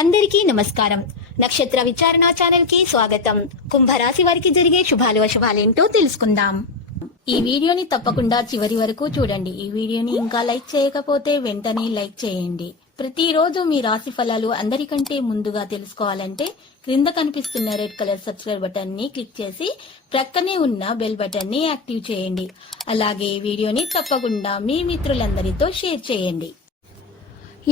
అందరికీ నమస్కారం. నక్షత్ర విచారణ ఛానల్ కి స్వాగతం. కుంభరాశి వారికి జరిగే శుభాలు అశుభాలేంటో తెలుసుకుందాం. ఈ వీడియోని తప్పకుండా చివరి వరకు చూడండి. ఈ వీడియోని ఇంకా లైక్ చేయకపోతే వెంటనే లైక్ చేయండి. ప్రతిరోజు మీ రాశి ఫలాలు అందరికంటే ముందుగా తెలుసుకోవాలంటే క్రింద కనిపిస్తున్న రెడ్ కలర్ సబ్స్క్రైబ్ బటన్ ని క్లిక్ చేసి ప్రక్కనే ఉన్న బెల్ బటన్ ని యాక్టివ్ చేయండి. అలాగే ఈ వీడియోని తప్పకుండా మీ మిత్రులందరితో షేర్ చేయండి.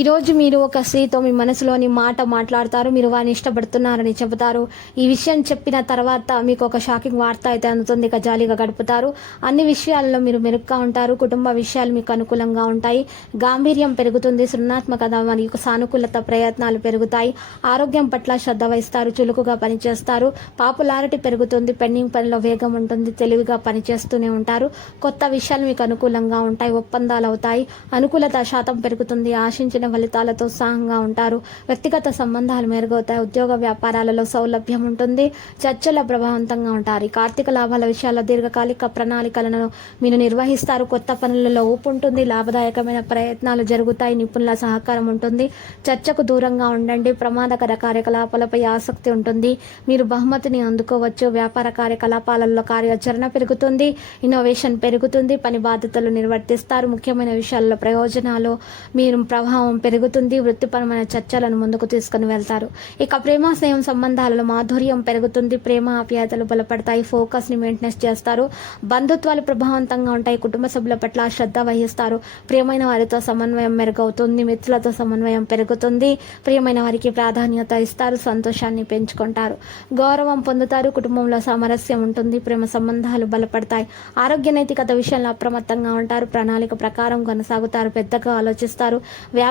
ఈరోజు మీరు ఒక స్త్రీతో మీ మనసులోని మాట మాట్లాడతారు. మీరు వారిని ఇష్టపడుతున్నారని చెబుతారు. ఈ విషయం చెప్పిన తర్వాత మీకు ఒక షాకింగ్ వార్త అయితే అందుతుంది. ఇక జాలీగా గడుపుతారు. అన్ని విషయాల్లో మీరు మెరుగ్గా ఉంటారు. కుటుంబ విషయాలు మీకు అనుకూలంగా ఉంటాయి. గాంభీర్యం పెరుగుతుంది. సృజనాత్మకత మరియు సానుకూలత ప్రయత్నాలు పెరుగుతాయి. ఆరోగ్యం పట్ల శ్రద్ధ వహిస్తారు. చులుకుగా పనిచేస్తారు. పాపులారిటీ పెరుగుతుంది. పెండింగ్ పనిలో వేగం ఉంటుంది. తెలివిగా పనిచేస్తూనే ఉంటారు. కొత్త విషయాలు మీకు అనుకూలంగా ఉంటాయి. ఒప్పందాలు అవుతాయి. అనుకూలత శాతం పెరుగుతుంది. ఆశించిన ఫలితాలతో ఉత్సాహంగా ఉంటారు. వ్యక్తిగత సంబంధాలు మెరుగవుతాయి. ఉద్యోగ వ్యాపారాలలో సౌలభ్యం ఉంటుంది. చర్చల ప్రభావవంతంగా ఉంటారు. ఆర్థిక లాభాల విషయాల్లో దీర్ఘకాలిక ప్రణాళికలను మీరు నిర్వహిస్తారు. కొత్త పనులలో ఊపు ఉంటుంది. లాభదాయకమైన ప్రయత్నాలు జరుగుతాయి. నిపుణుల సహకారం ఉంటుంది. చర్చకు దూరంగా ఉండండి. ప్రమాదకర కార్యకలాపాలపై ఆసక్తి ఉంటుంది. మీరు బహుమతిని అందుకోవచ్చు. వ్యాపార కార్యకలాపాలలో కార్యాచరణ పెరుగుతుంది. ఇన్నోవేషన్ పెరుగుతుంది. పని బాధ్యతలు నిర్వర్తిస్తారు. ముఖ్యమైన విషయాల్లో ప్రయోజనాలు మీరు ప్రభావం పెరుగుతుంది. వృత్తిపరమైన చర్చలను ముందుకు తీసుకుని వెళ్తారు. ఇక ప్రేమ స్నేహం సంబంధాలలో మాధుర్యం పెరుగుతుంది. ప్రేమ ఆప్యాయతలు బలపడతాయి. ఫోకస్ ని మెయింటెనెన్స్ చేస్తారు. బంధుత్వాలు ప్రభావవంతంగా ఉంటాయి. కుటుంబ సభ్యుల పట్ల శ్రద్ధ వహిస్తారు. ప్రియమైన వారితో సమన్వయం మెరుగవుతుంది. మిత్రులతో సమన్వయం పెరుగుతుంది. ప్రియమైన వారికి ప్రాధాన్యత ఇస్తారు. సంతోషాన్ని పెంచుకుంటారు. గౌరవం పొందుతారు. కుటుంబంలో సామరస్యం ఉంటుంది. ప్రేమ సంబంధాలు బలపడతాయి. ఆరోగ్య నైతికత విషయంలో అప్రమత్తంగా ఉంటారు. ప్రణాళిక ప్రకారం కొనసాగుతారు. పెద్దగా ఆలోచిస్తారు.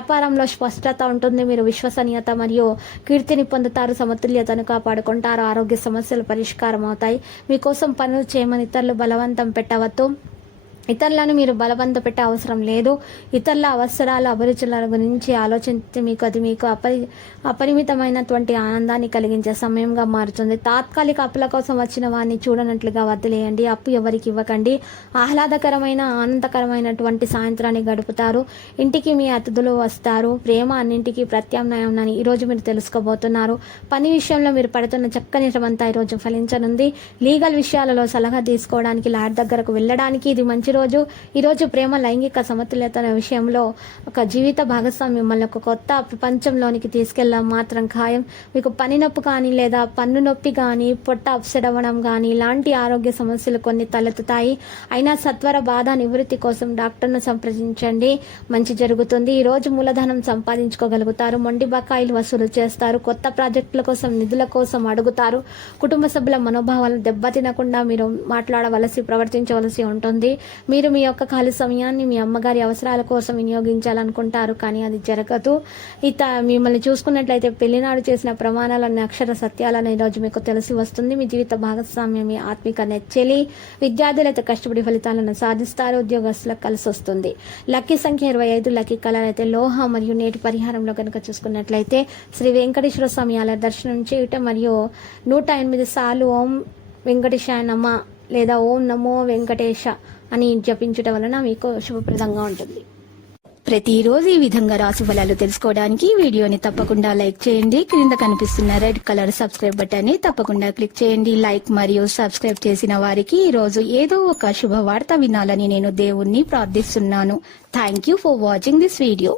వ్యాపారంలో స్పష్టత ఉంటుంది. మీరు విశ్వసనీయత మరియు కీర్తిని పొందుతారు. సమతుల్యతను కాపాడుకుంటారు. ఆరోగ్య సమస్యలు పరిష్కారం అవుతాయి. మీకోసం పనులు చేయమని ఇతరులు బలవంతం పెట్టవద్దు. ఇతరులను మీరు బలవంత పెట్టే అవసరం లేదు. ఇతరుల అవసరాల అభిరుచుల గురించి ఆలోచించి మీకు అపరిమితమైనటువంటి ఆనందాన్ని కలిగించే సమయంగా మారుతుంది. తాత్కాలిక అప్పుల కోసం వచ్చిన వారిని చూడనట్లుగా వదిలేయండి. అప్పు ఎవరికి ఇవ్వకండి. ఆహ్లాదకరమైన ఆనందకరమైనటువంటి సాయంత్రాన్ని గడుపుతారు. ఇంటికి మీ అతిథులు వస్తారు. ప్రేమ అన్నింటికీ ప్రత్యామ్నాయం అని ఈరోజు మీరు తెలుసుకోబోతున్నారు. పని విషయంలో మీరు పడుతున్న చక్కని శ్రమంతా ఈరోజు ఫలించనుంది. లీగల్ విషయాలలో సలహా తీసుకోవడానికి లాయర్ దగ్గరకు వెళ్ళడానికి ఇది మంచి రోజు. ఈరోజు ప్రేమ లైంగిక సమతుల్యత విషయంలో ఒక జీవిత భాగస్వామి మిమ్మల్ని ఒక కొత్త ప్రపంచంలోనికి తీసుకెళ్ళడం మాత్రం ఖాయం. మీకు పని నొప్పి కానీ లేదా పన్ను నొప్పి కానీ పొట్ట అప్సెట్ అవ్వడం కానీ ఇలాంటి ఆరోగ్య సమస్యలు కొన్ని తలెత్తుతాయి. అయినా సత్వర బాధ నివృత్తి కోసం డాక్టర్ను సంప్రదించండి. మంచి జరుగుతుంది. ఈరోజు మూలధనం సంపాదించుకోగలుగుతారు. మొండి బకాయిలు వసూలు చేస్తారు. కొత్త ప్రాజెక్టుల కోసం నిధుల కోసం అడుగుతారు. కుటుంబ సభ్యుల మనోభావాలను దెబ్బతినకుండా మీరు ప్రవర్తించవలసి ఉంటుంది. మీరు మీ యొక్క ఖాళీ సమయాన్ని మీ అమ్మగారి అవసరాల కోసం వినియోగించాలనుకుంటారు, కానీ అది జరగదు. మిమ్మల్ని చూసుకున్నట్లయితే పెళ్లినాడు చేసిన ప్రమాణాలన్నీ అక్షర సత్యాలను ఈరోజు మీకు తెలిసి వస్తుంది. మీ జీవిత భాగస్వామ్యం మీ ఆత్మిక నెచ్చెలి. విద్యార్థులైతే కష్టపడి ఫలితాలను సాధిస్తారు. ఉద్యోగస్తులకు కలిసి వస్తుంది. లక్కీ సంఖ్య 25. లక్కీ కలర్ అయితే లోహ మరియు నేటి పరిహారంలో కనుక చూసుకున్నట్లయితే శ్రీ వెంకటేశ్వర స్వామి ఆలయ దర్శనం చేయటం మరియు 108 సార్లు ఓం వెంకటేశాయ నమ లేదా ఓం నమో వెంకటేశ అని జపించడం వలన మీకు శుభప్రదంగా ఉంటుంది. ప్రతిరోజు ఈ విధంగా రాశి ఫలాలు తెలుసుకోవడానికి వీడియోని తప్పకుండా లైక్ చేయండి. క్రింద కనిపిస్తున్న రెడ్ కలర్ సబ్స్క్రైబ్ బటన్ ని తప్పకుండా క్లిక్ చేయండి. లైక్ మరియు సబ్స్క్రైబ్ చేసిన వారికి ఈ రోజు ఏదో ఒక శుభవార్త వినాలని నేను దేవుణ్ణి ప్రార్థిస్తున్నాను. Thank you for watching this video.